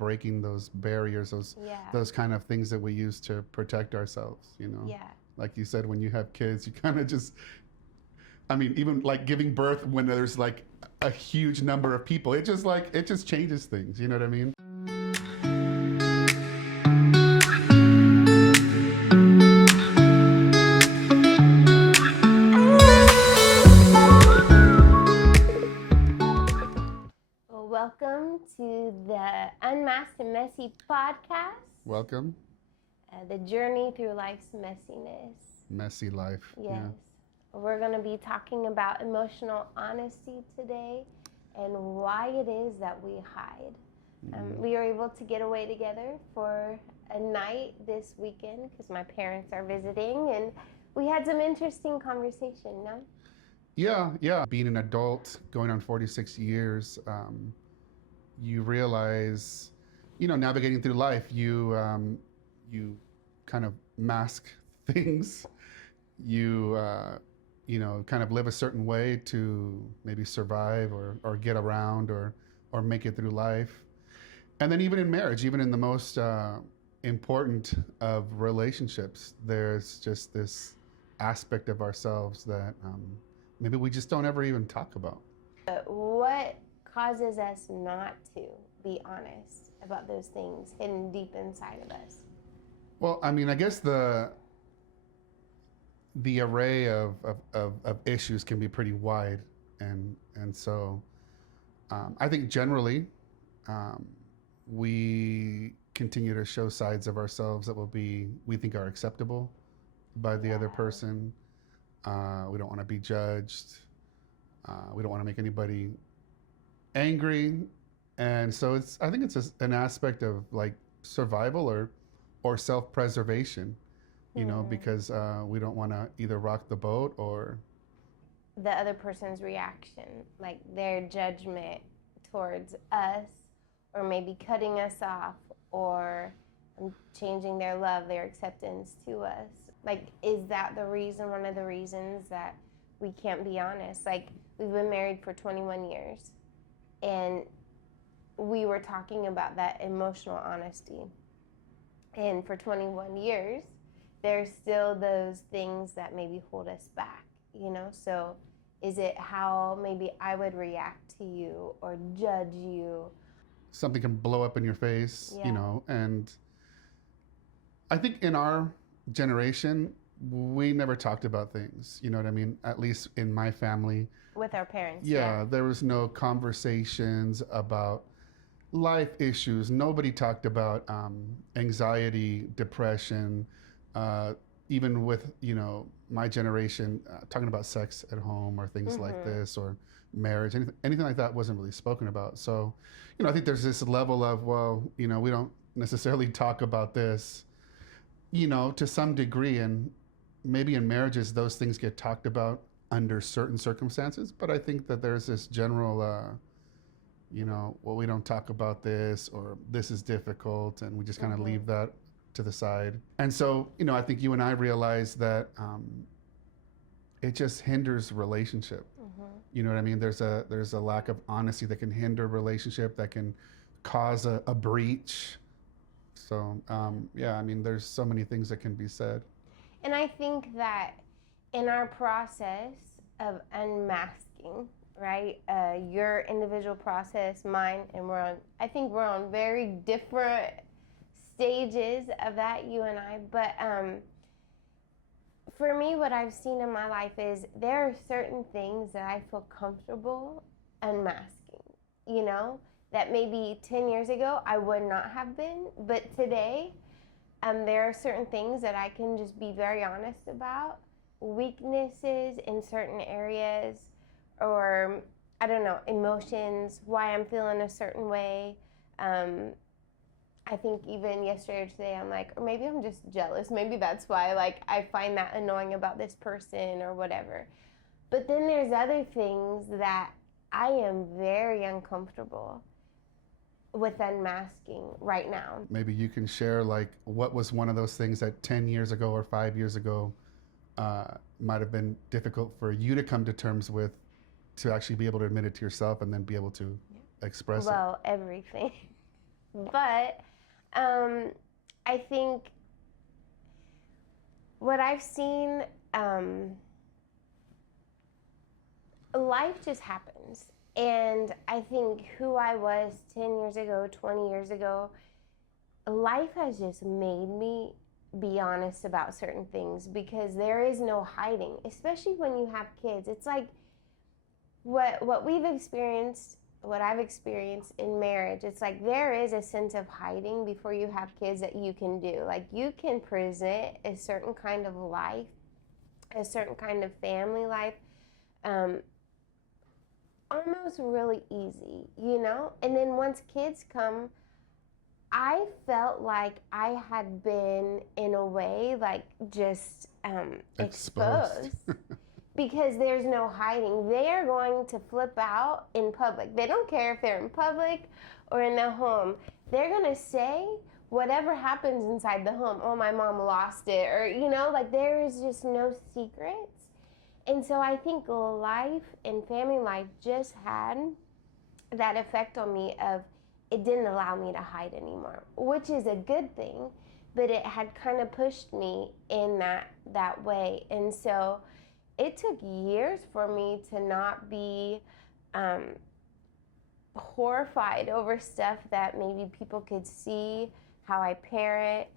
breaking those barriers, those kind of things that we use to protect ourselves, you know. Yeah. Like you said, when you have kids, you kind of just, I mean, even like giving birth when there's like a huge number of people, it just changes things, you know what I mean? Welcome to the Unmasked Messy podcast. Welcome. The journey through life's messiness. Messy life. Yes. Yeah. We're going to be talking about emotional honesty today and why it is that we hide. We were able to get away together for a night this weekend because my parents are visiting, and we had some interesting conversation, no? Yeah. Being an adult, going on 46 years, you realize, you know, navigating through life, you kind of mask things. You kind of live a certain way to maybe survive or get around or make it through life. And then even in marriage, even in the most important of relationships, there's just this aspect of ourselves that maybe we just don't ever even talk about. What causes us not to be honest about those things hidden deep inside of us? Well, I mean, I guess the array of issues can be pretty wide, and so I think generally we continue to show sides of ourselves that we think are acceptable by the other person. We don't want to be judged. We don't want to make anybody angry, and so I think it's an aspect of like survival or self-preservation, you know, because we don't want to either rock the boat or the other person's reaction, like their judgment towards us, or maybe cutting us off, or changing their love, their acceptance to us. Like, is that one of the reasons that we can't be honest? Like, we've been married for 21 years, and we were talking about that emotional honesty. And for 21 years, there's still those things that maybe hold us back, you know? So is it how maybe I would react to you or judge you? something can blow up in your face, you know, and I think in our generation, we never talked about things, you know what I mean? At least in my family. With our parents. Yeah, there was no conversations about life issues. Nobody talked about anxiety, depression, even with, you know, my generation, talking about sex at home or things like this, or marriage, anything like that wasn't really spoken about. So, you know, I think there's this level of, well, you know, we don't necessarily talk about this, you know, to some degree. And maybe in marriages, those things get talked about under certain circumstances. But I think that there's this general, you know, well, we don't talk about this, or this is difficult, and we just kind of leave that to the side. And so, you know, I think you and I realize that it just hinders relationship. You know what I mean? There's a lack of honesty that can hinder relationship, that can cause a breach. So, yeah, I mean, there's so many things that can be said. And I think that in our process of unmasking, right? Your individual process, mine, and I think we're on very different stages of that, you and I. But for me, what I've seen in my life is there are certain things that I feel comfortable unmasking, you know, that maybe 10 years ago I would not have been. But today, there are certain things that I can just be very honest about, weaknesses in certain areas, or I don't know, emotions, why I'm feeling a certain way. I think even yesterday or today, I'm like, or maybe I'm just jealous. Maybe that's why, like, I find that annoying about this person or whatever. But then there's other things that I am very uncomfortable with unmasking right now. Maybe you can share, like, what was one of those things that 10 years ago or 5 years ago might have been difficult for you to come to terms with, to actually be able to admit it to yourself and then be able to express it? Well, everything. But I think what I've seen, life just happens. And I think who I was 10 years ago, 20 years ago, life has just made me be honest about certain things because there is no hiding, especially when you have kids. It's like what we've experienced, what I've experienced in marriage. It's like there is a sense of hiding before you have kids that you can do. Like you can present a certain kind of life, a certain kind of family life, um, almost really easy, you know? And then once kids come, I felt like I had been, in a way, like just exposed. Because there's no hiding. They are going to flip out in public. They don't care if they're in public or in their home. They're going to say whatever happens inside the home. Oh, my mom lost it. Or, you know, like there is just no secrets. And so I think life and family life just had that effect on me of it didn't allow me to hide anymore, which is a good thing, but it had kind of pushed me in that way. And so it took years for me to not be horrified over stuff that maybe people could see, how I parent,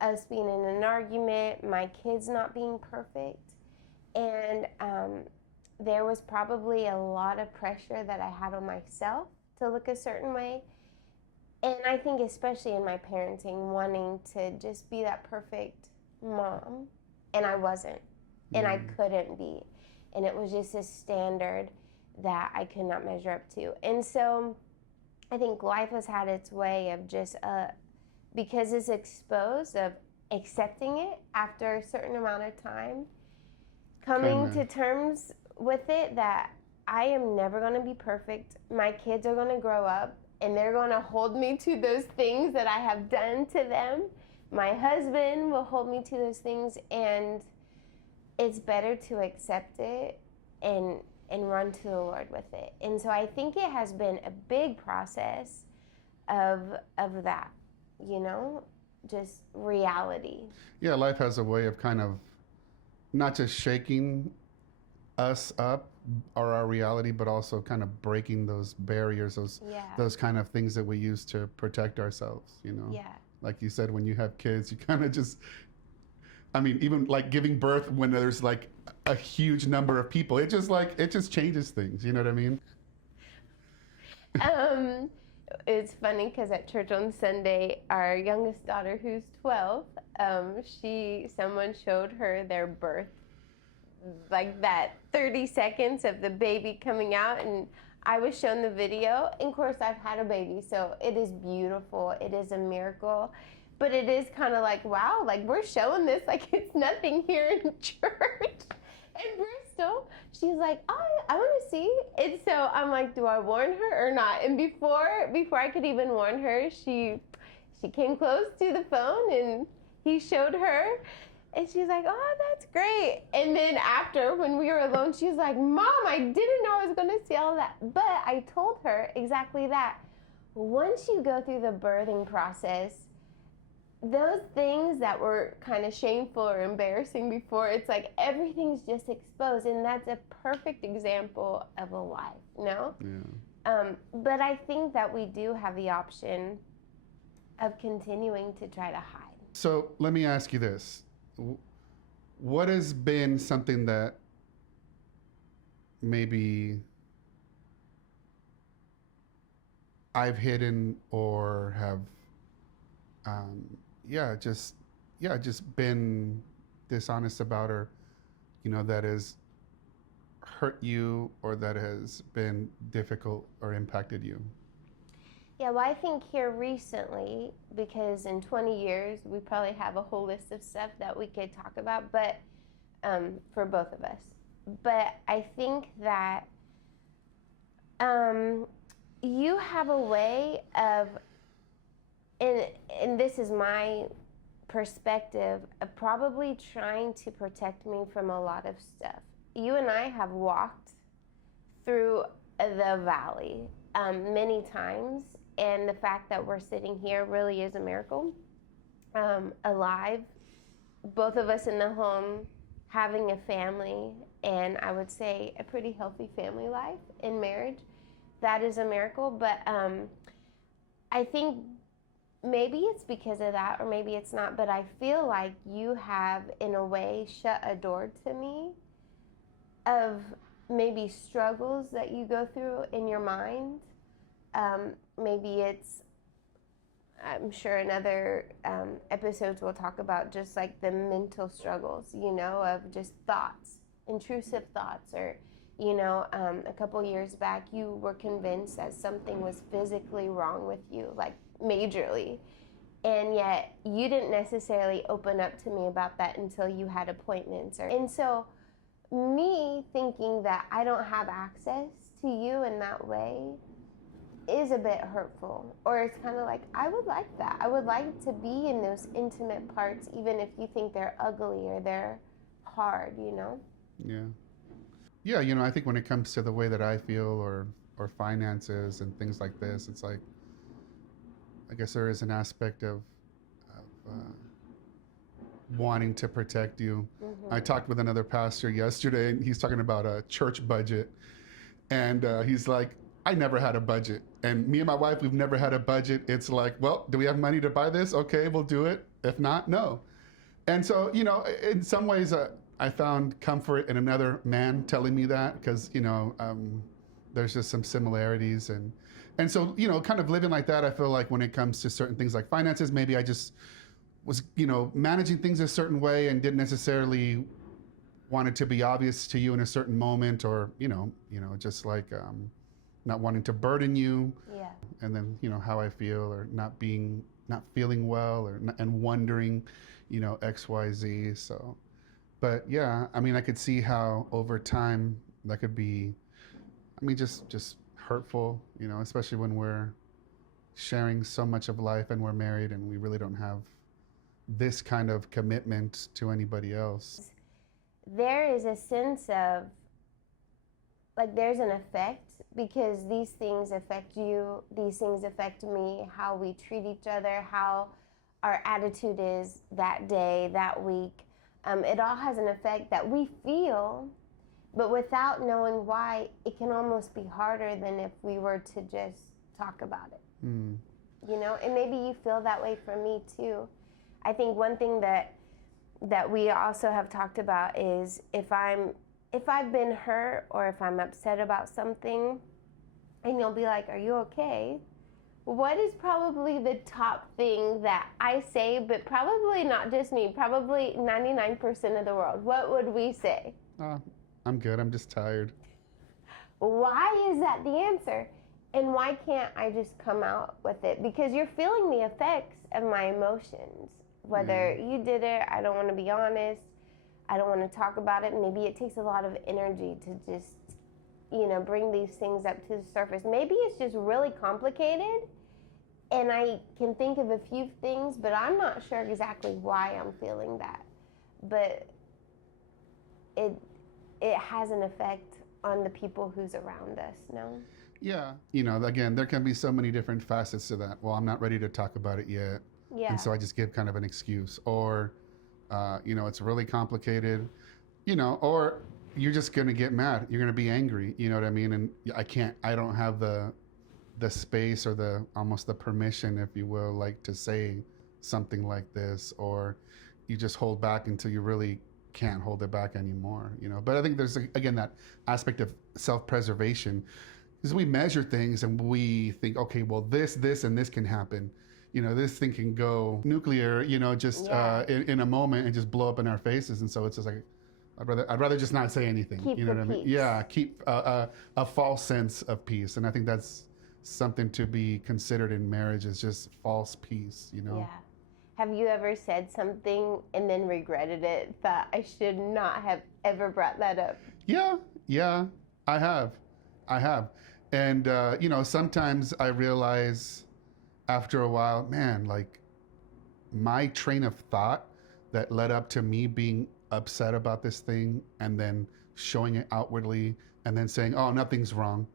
us being in an argument, my kids not being perfect. And there was probably a lot of pressure that I had on myself to look a certain way. And I think especially in my parenting, wanting to just be that perfect mom, and I wasn't. And I couldn't be. And it was just a standard that I could not measure up to. And so I think life has had its way of just, because it's exposed, of accepting it after a certain amount of time, coming to terms with it that I am never going to be perfect. My kids are going to grow up and they're going to hold me to those things that I have done to them. My husband will hold me to those things, and it's better to accept it and run to the Lord with it. And so I think it has been a big process of that, you know, just reality. Yeah, life has a way of kind of not just shaking us up or our reality, but also kind of breaking those barriers, those kind of things that we use to protect ourselves, you know? Yeah. Like you said, when you have kids, you kind of just, I mean, even like giving birth when there's like a huge number of people, it just changes things. You know what I mean? It's funny because at church on Sunday, our youngest daughter, who's 12, someone showed her their birth, like that 30 seconds of the baby coming out, and I was shown the video. And of course, I've had a baby, so it is beautiful. It is a miracle. But it is kind of like, wow, like we're showing this like it's nothing here in church. And Bristol, she's like, oh, I want to see. And so I'm like, do I warn her or not? And before I could even warn her, she came close to the phone and he showed her. And she's like, oh, that's great. And then after, when we were alone, she's like, Mom, I didn't know I was going to see all that. But I told her exactly that. Once you go through the birthing process, those things that were kind of shameful or embarrassing before, it's like everything's just exposed. And that's a perfect example of a life, no? Yeah. But I think that we do have the option of continuing to try to hide. So let me ask you this. What has been something that maybe I've hidden or have just been dishonest about, or that has hurt you or that has been difficult or impacted you? Yeah, well, I think here recently, because in 20 years, we probably have a whole list of stuff that we could talk about, but for both of us. But I think that you have a way of, and this is my perspective, of probably trying to protect me from a lot of stuff. You and I have walked through the valley many times, And the fact that we're sitting here really is a miracle. Alive, both of us in the home, having a family, and I would say a pretty healthy family life in marriage. That is a miracle. But I think maybe it's because of that, or maybe it's not, but I feel like you have, in a way, shut a door to me of maybe struggles that you go through in your mind. Maybe it's, I'm sure in other episodes we'll talk about just like the mental struggles, you know, of just thoughts, intrusive thoughts, or, you know, a couple years back you were convinced that something was physically wrong with you, like majorly. And yet you didn't necessarily open up to me about that until you had appointments. And so me thinking that I don't have access to you in that way is a bit hurtful. Or it's kind of like, I would like that. I would like to be in those intimate parts, even if you think they're ugly or they're hard, you know? Yeah. Yeah, you know, I think when it comes to the way that I feel or finances and things like this, it's like, I guess there is an aspect of wanting to protect you. I talked with another pastor yesterday, and he's talking about a church budget. And he's like, I never had a budget. And me and my wife, we've never had a budget. It's like, well, do we have money to buy this? Okay, we'll do it. If not, no. And so, you know, in some ways, I found comfort in another man telling me that, because, you know, there's just some similarities. And so, you know, kind of living like that, I feel like when it comes to certain things like finances, maybe I just was, you know, managing things a certain way and didn't necessarily want it to be obvious to you in a certain moment, or, you know, just like not wanting to burden you. Yeah. And then, you know, how I feel, or not feeling well, and wondering, you know, X, Y, Z. So, but yeah, I mean, I could see how over time that could be, I mean, just hurtful, you know, especially when we're sharing so much of life and we're married and we really don't have this kind of commitment to anybody else. There is a sense of, like, there's an effect, because these things affect you, these things affect me, how we treat each other, how our attitude is that day, that week. It all has an effect that we feel, but without knowing why, it can almost be harder than if we were to just talk about it. You know, and maybe you feel that way for me too. I think one thing that we also have talked about is if I've been hurt, or if I'm upset about something, and you'll be like, are you okay? What is probably the top thing that I say, but probably not just me, probably 99% of the world? What would we say? I'm good, I'm just tired. Why is that the answer? And why can't I just come out with it? Because you're feeling the effects of my emotions. Whether you did it, I don't want to be honest, I don't want to talk about it. Maybe it takes a lot of energy to just, you know, bring these things up to the surface. Maybe it's just really complicated, and I can think of a few things, but I'm not sure exactly why I'm feeling that. But it has an effect on the people who's around us, no? Yeah. You know, again, there can be so many different facets to that. Well, I'm not ready to talk about it yet. Yeah. And so I just give kind of an excuse, or, you know, it's really complicated, you know, or you're just going to get mad. You're going to be angry. You know what I mean? And I don't have the space, or almost the permission, if you will, like, to say something like this, or you just hold back until you really can't hold it back anymore, you know? But I think there's, again, that aspect of self-preservation, because we measure things and we think, okay, well, this, and this can happen. You know, this thing can go nuclear, you know, just in a moment, and just blow up in our faces. And so it's just like, I'd rather just not say anything. Keep you know the what I mean? peace. Yeah, keep a false sense of peace. And I think that's something to be considered in marriage, is just false peace, you know? Yeah. Have you ever said something and then regretted it, thought I should not have ever brought that up? Yeah, I have. And, you know, sometimes I realize after a while, man, like, my train of thought that led up to me being upset about this thing, and then showing it outwardly, and then saying, oh, nothing's wrong,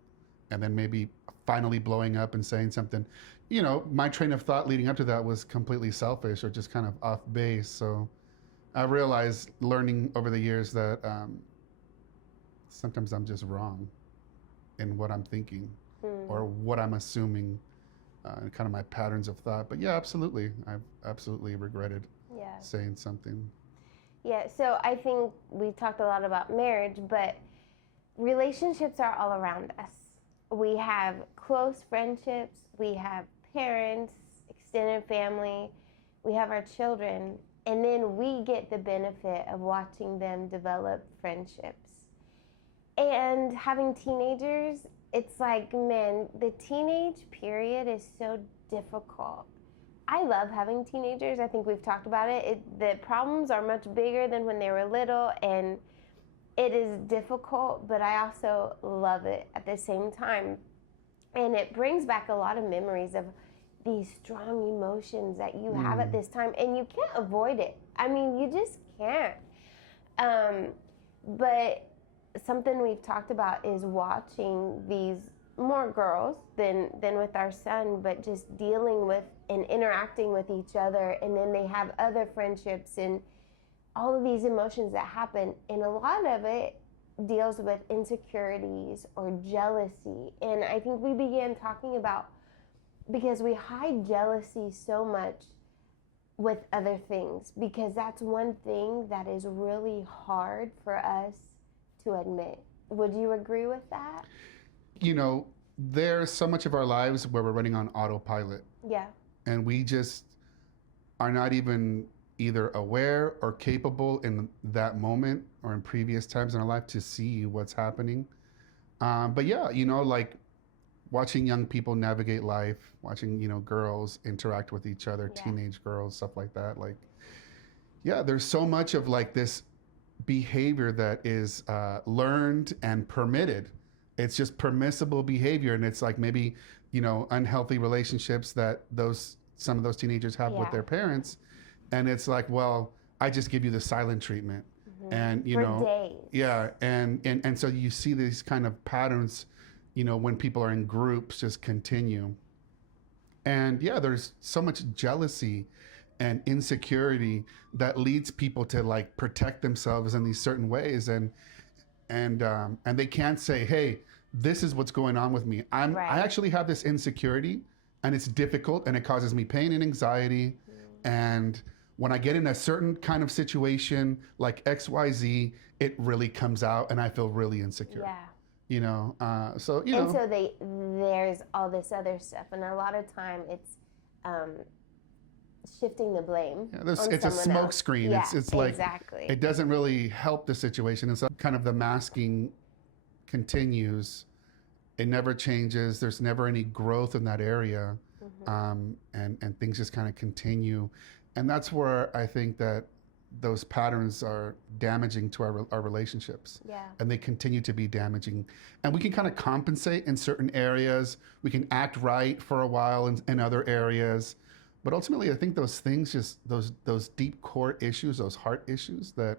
and then maybe finally blowing up and saying something. My train of thought leading up to that was completely selfish or just kind of off base. So I realized learning over the years that sometimes I'm just wrong in what I'm thinking or what I'm assuming, and kind of my patterns of thought. But yeah, absolutely. I've absolutely regretted saying something. Yeah, so I think we talked a lot about marriage, but relationships are all around us. We have close friendships, we have parents, extended family, we have our children, and then we get the benefit of watching them develop friendships. And having teenagers, it's like, man, the teenage period is so difficult. I love having teenagers. I think we've talked about it. The problems are much bigger than when they were little, and it is difficult, but I also love it at the same time. And it brings back a lot of memories of these strong emotions that you have at this time, and you can't avoid it. I mean, you just can't. But something we've talked about is watching these more girls than with our son, but just dealing with and interacting with each other, and then they have other friendships and all of these emotions that happen, and a lot of it deals with insecurities or jealousy. And I think we began talking about, because we hide jealousy so much with other things, because that's one thing that is really hard for us to admit. Would you agree with that? There's so much of our lives where we're running on autopilot. Yeah. And we just are not even either aware or capable in that moment or in previous times in our life to see what's happening. But yeah, like watching young people navigate life, watching, girls interact with each other, teenage girls, stuff like that. Like, yeah, there's so much of like this behavior that is learned and permitted. It's just permissible behavior. And it's like maybe, unhealthy relationships that some of those teenagers have with their parents. And it's like, well, I just give you the silent treatment. And, For days. Yeah. And so you see these kind of patterns, when people are in groups just continue. And yeah, there's so much jealousy and insecurity that leads people to like protect themselves in these certain ways. And they can't say, hey, this is what's going on with me. I actually have this insecurity, and it's difficult, and it causes me pain and anxiety. And when I get in a certain kind of situation like XYZ, it really comes out, and I feel really insecure. Yeah. So And so there's all this other stuff, and a lot of time it's shifting the blame. Yeah, it's a smoke screen. Yeah, it's like exactly. It doesn't really help the situation, and so kind of the masking continues. It never changes. There's never any growth in that area, and things just kind of continue, and that's where I think that those patterns are damaging to our relationships. Yeah. And they continue to be damaging. And we can kind of compensate in certain areas. We can act right for a while in other areas. But ultimately, I think those things, just those deep core issues, those heart issues that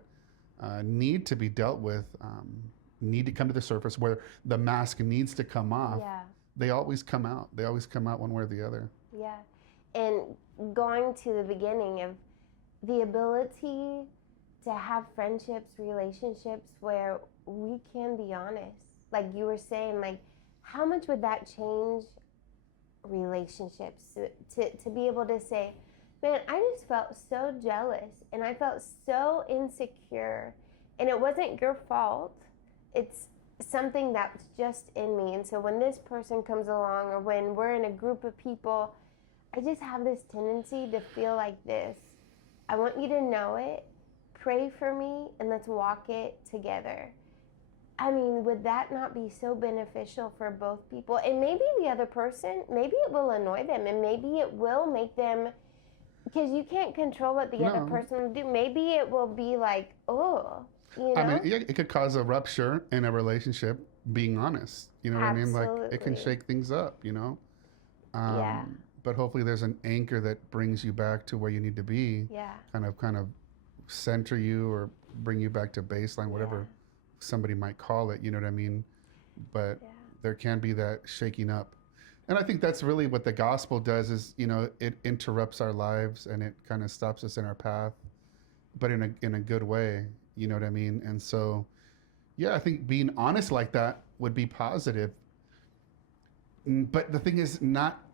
need to be dealt with, need to come to the surface, where the mask needs to come off. Yeah. They always come out. They always come out one way or the other. Yeah. And going to the beginning of the ability to have friendships, relationships where we can be honest. Like you were saying, like, how much would that change relationships to be able to say, man, I just felt so jealous and I felt so insecure, and it wasn't your fault. It's something that's just in me. And so when this person comes along, or when we're in a group of people, I just have this tendency to feel like this. I want you to know it, pray for me, and let's walk it together. I mean, would that not be so beneficial for both people? And maybe the other person, maybe it will annoy them, and maybe it will make them, because you can't control what the other person will do. Maybe it will be like, oh, I mean, it could cause a rupture in a relationship, being honest. You know what I mean? Like, it can shake things up, Yeah. But hopefully there's an anchor that brings you back to where you need to be. Yeah. Kind of center you or bring you back to baseline, whatever somebody might call it, you know what I mean? But there can be that shaking up. And I think that's really what the gospel does is, it interrupts our lives and it kind of stops us in our path, but in a good way, you know what I mean? And so, yeah, I think being honest like that would be positive. But the thing is, not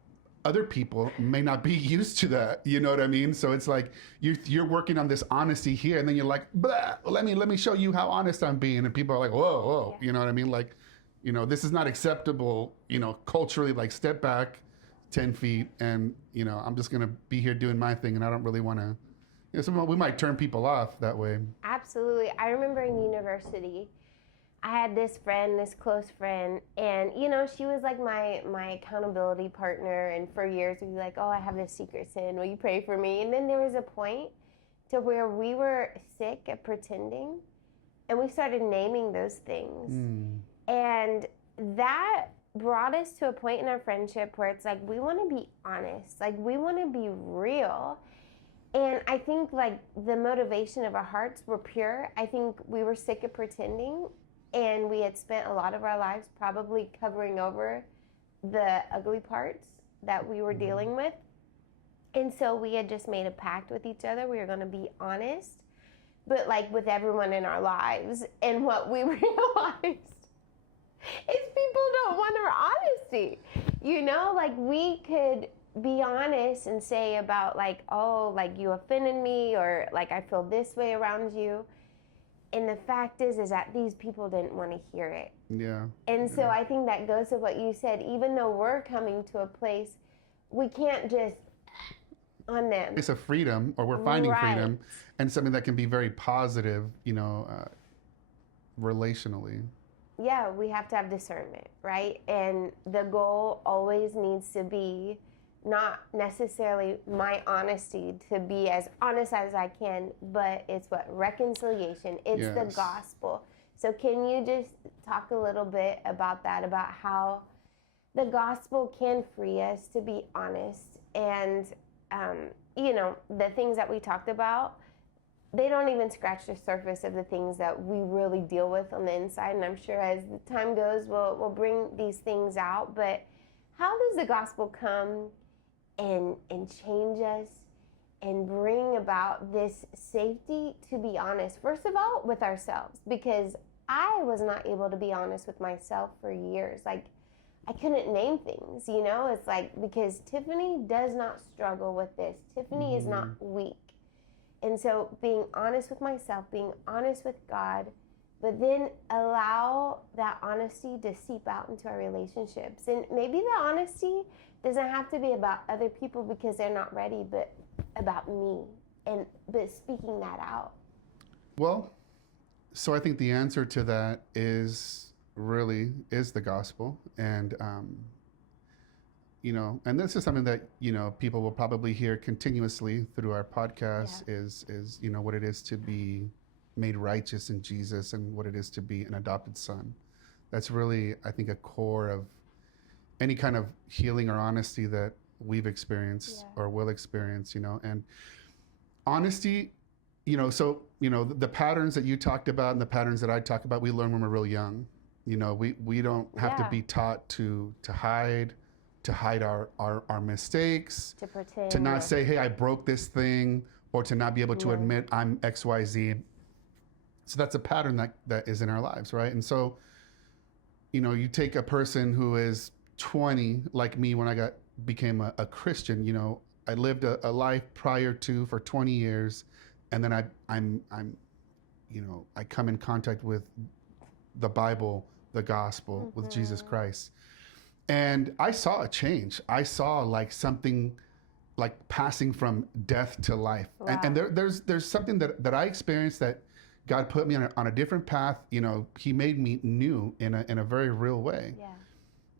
other people may not be used to that. You know what I mean? So it's like you're working on this honesty here, and then you're like, blah, let me show you how honest I'm being, and people are like, whoa, Yeah. you know what I mean? Like, this is not acceptable. Culturally, like step back 10 feet, and I'm just gonna be here doing my thing, and I don't really want to. We might turn people off that way. Absolutely. I remember in university, I had this friend, this close friend, and she was like my accountability partner. And for years, we'd be like, "Oh, I have this secret sin. Will you pray for me?" And then there was a point to where we were sick at pretending, and we started naming those things, and that brought us to a point in our friendship where it's like we want to be honest, like we want to be real. And I think like the motivation of our hearts were pure. I think we were sick of pretending, and we had spent a lot of our lives probably covering over the ugly parts that we were dealing with. And so we had just made a pact with each other. We were going to be honest, but like with everyone in our lives. And what we realized is people don't want our honesty. Like we could be honest and say about like, oh, like you offended me, or like I feel this way around you. And the fact is that these people didn't want to hear it. Yeah. And so I think that goes to what you said. Even though we're coming to a place, we can't just on them. It's a freedom, or we're finding Right. freedom, and something that can be very positive, relationally. Yeah, we have to have discernment, right? And the goal always needs to be not necessarily my honesty to be as honest as I can, but it's what reconciliation. It's the Yes. gospel. So can you just talk a little bit about that, about how the gospel can free us to be honest? And the things that we talked about, they don't even scratch the surface of the things that we really deal with on the inside. And I'm sure as the time goes, we'll bring these things out. But how does the gospel come and change us and bring about this safety to be honest, first of all, with ourselves? Because I was not able to be honest with myself for years. Like, I couldn't name things, It's like, because Tiffany does not struggle with this. Tiffany is not weak. And so being honest with myself, being honest with God, but then allow that honesty to seep out into our relationships. And maybe the honesty doesn't have to be about other people because they're not ready, but about me, but speaking that out. Well, so I think the answer to that is the gospel. And, and this is something that, people will probably hear continuously through our podcast is what it is to be made righteous in Jesus and what it is to be an adopted son. That's really, I think, a core of any kind of healing or honesty that we've experienced or will experience, and honesty, the patterns that you talked about and the patterns that I talk about, we learn when we're real young. We don't have to be taught to hide our mistakes, To pretend. to not say, hey, I broke this thing, or to not be able to admit I'm XYZ. So that's a pattern that is in our lives, right? And so, you take a person who is 20, like me when I became a Christian, I lived a life prior to for 20 years, and then I'm I come in contact with the Bible, the gospel, with Jesus Christ. And I saw a change. I saw like something like passing from death to life. Wow. And there's something that I experienced that God put me on a different path. He made me new in a very real way. Yeah.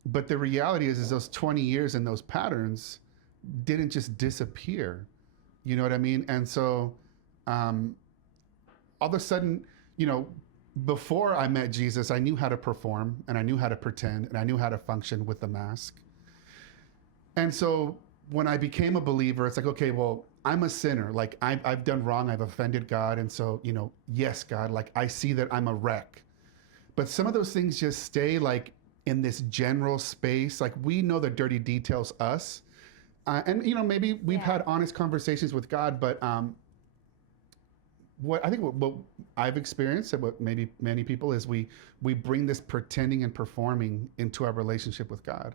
But the reality is those 20 years and those patterns didn't just disappear. You know what I mean? And so all of a sudden, before I met Jesus, I knew how to perform, and I knew how to pretend, and I knew how to function with the mask. And so when I became a believer, it's like, okay, well, I'm a sinner. Like I've done wrong. I've offended God. And so, yes, God, like I see that I'm a wreck. But some of those things just stay like in this general space. Like, we know the dirty details, us. And, maybe we've had honest conversations with God, but what I've experienced and what maybe many people is we bring this pretending and performing into our relationship with God.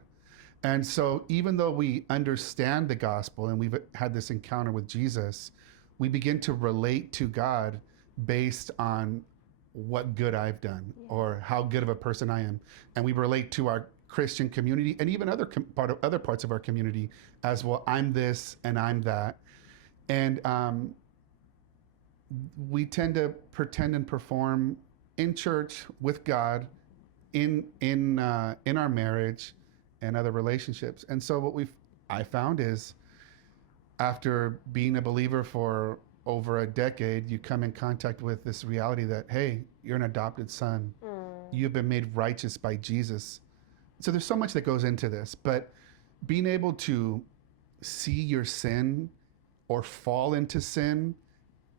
And so even though we understand the gospel and we've had this encounter with Jesus, we begin to relate to God based on what good I've done or how good of a person I am. And we relate to our Christian community and even other parts of our community as, well, I'm this and I'm that. And we tend to pretend and perform in church with God, in our marriage and other relationships. And so what I found is, after being a believer for over a decade, you come in contact with this reality that, hey, you're an adopted son. You've been made righteous by Jesus. So there's so much that goes into this, but being able to see your sin or fall into sin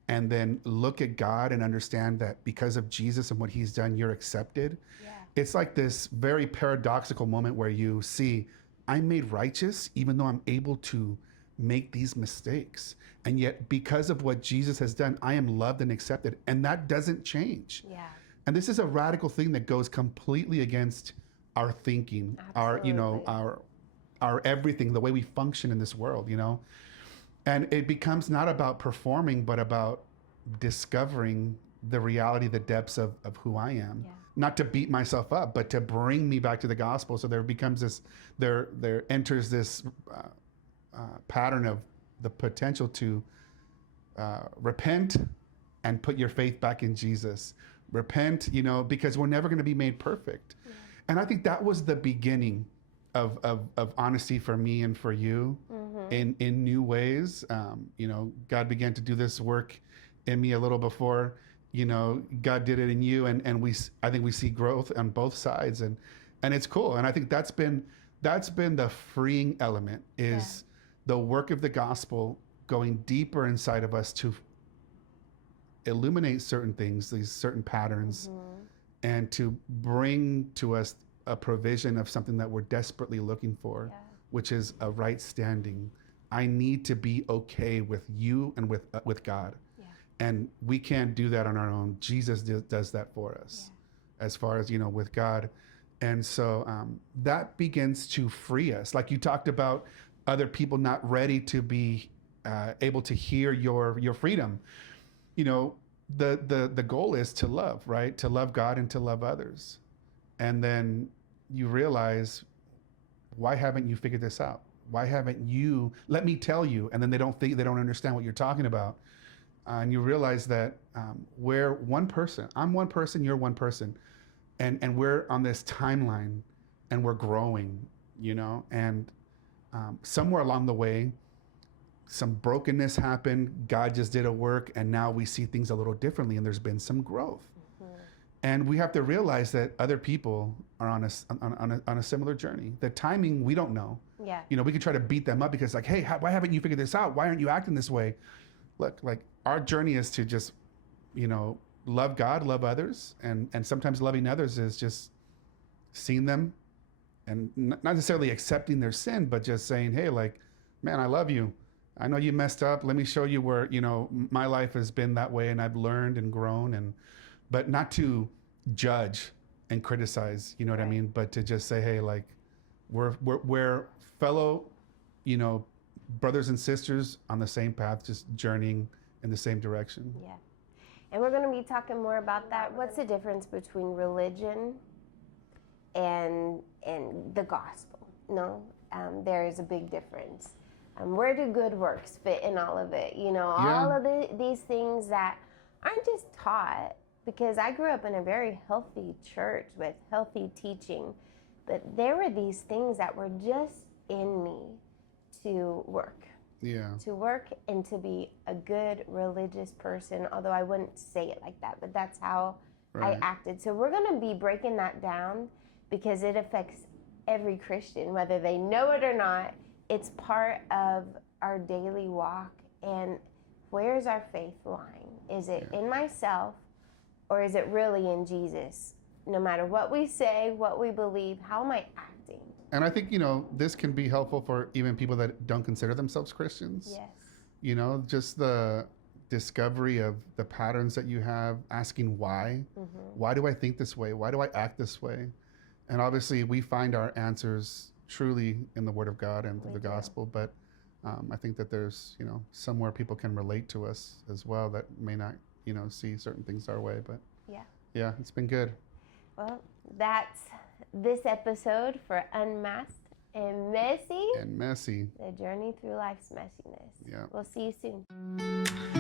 and then look at God and understand that because of Jesus and what he's done, you're accepted. Yeah. It's like this very paradoxical moment where you see, I'm made righteous even though I'm able to make these mistakes. And yet because of what Jesus has done, I am loved and accepted. And that doesn't change. Yeah. And this is a radical thing that goes completely against our thinking, Absolutely. our everything, the way we function in this world, And it becomes not about performing, but about discovering the reality, the depths of who I am. Yeah. Not to beat myself up, but to bring me back to the gospel. So there becomes this, there enters this pattern of the potential to repent and put your faith back in Jesus. Repent, because we're never going to be made perfect. Yeah. And I think that was the beginning of honesty for me and for you, in new ways. God began to do this work in me a little before, God did it in you, and I think we see growth on both sides, and it's cool. And I think that's been the freeing element, is the work of the gospel going deeper inside of us to illuminate certain things, these certain patterns, and to bring to us a provision of something that we're desperately looking for, which is a right standing. I need to be okay with you and with God. Yeah. And we can't do that on our own. Jesus does that for us, as far as, with God. And so that begins to free us. Like you talked about other people not ready to be able to hear your freedom. The goal is to love, right? To love God and to love others. And then you realize, why haven't you figured this out? Why haven't you, let me tell you, and then they don't understand what you're talking about. And you realize that we're one person. I'm one person, you're one person. And we're on this timeline and we're growing, and somewhere along the way, some brokenness happened. God just did a work, and now we see things a little differently, and there's been some growth. And we have to realize that other people are on a similar journey. The timing, we don't know. Yeah. We could try to beat them up because, like, hey, why haven't you figured this out? Why aren't you acting this way? Look, like, our journey is to just, love God, love others, and sometimes loving others is just seeing them and not necessarily accepting their sin, but just saying, hey, like, man, I love you. I know you messed up. Let me show you where, my life has been that way, and I've learned and grown, but not to judge and criticize, you know what I mean? But to just say, hey, like, we're fellow, brothers and sisters on the same path, just journeying in the same direction. Yeah. And we're going to be talking more about that. What's the difference between religion and the gospel? There is a big difference. Where do good works fit in all of it? All of these things that aren't just taught, because I grew up in a very healthy church with healthy teaching, but there were these things that were just in me to work. Yeah. To work and to be a good religious person, although I wouldn't say it like that, but that's how I acted. So we're going to be breaking that down because it affects every Christian, whether they know it or not. It's part of our daily walk. And where's our faith lying? Is it in myself, or is it really in Jesus? no matter what we say, what we believe, how am I acting? And I think, this can be helpful for even people that don't consider themselves Christians. Yes. Just the discovery of the patterns that you have, asking why. Why do I think this way? Why do I act this way? And obviously we find our answers truly in the Word of God and the gospel, but I think that there's, somewhere people can relate to us as well that may not, see certain things our way, but yeah, it's been good. Well, that's this episode for Unmasked and Messy. And Messy. The journey through life's messiness. Yeah. We'll see you soon.